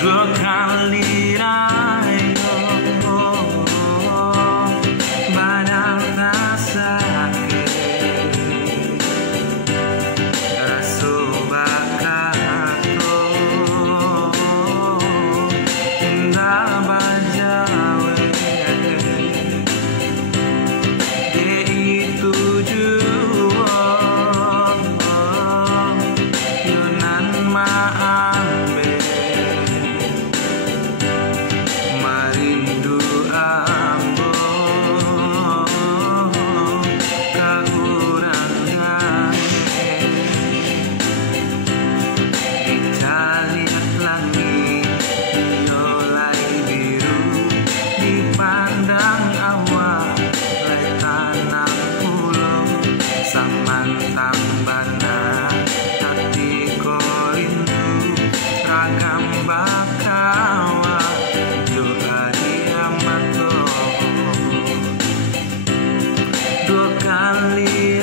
dua kali rayo badan tak sakit rasu bakato indah bajawe itu Yunan maambe marindu ambo kaurangan dicariat langit diolai biru dipandang awak lai tanah pulau samantang bana hati korindu ragam bakawa doa diamato dua kali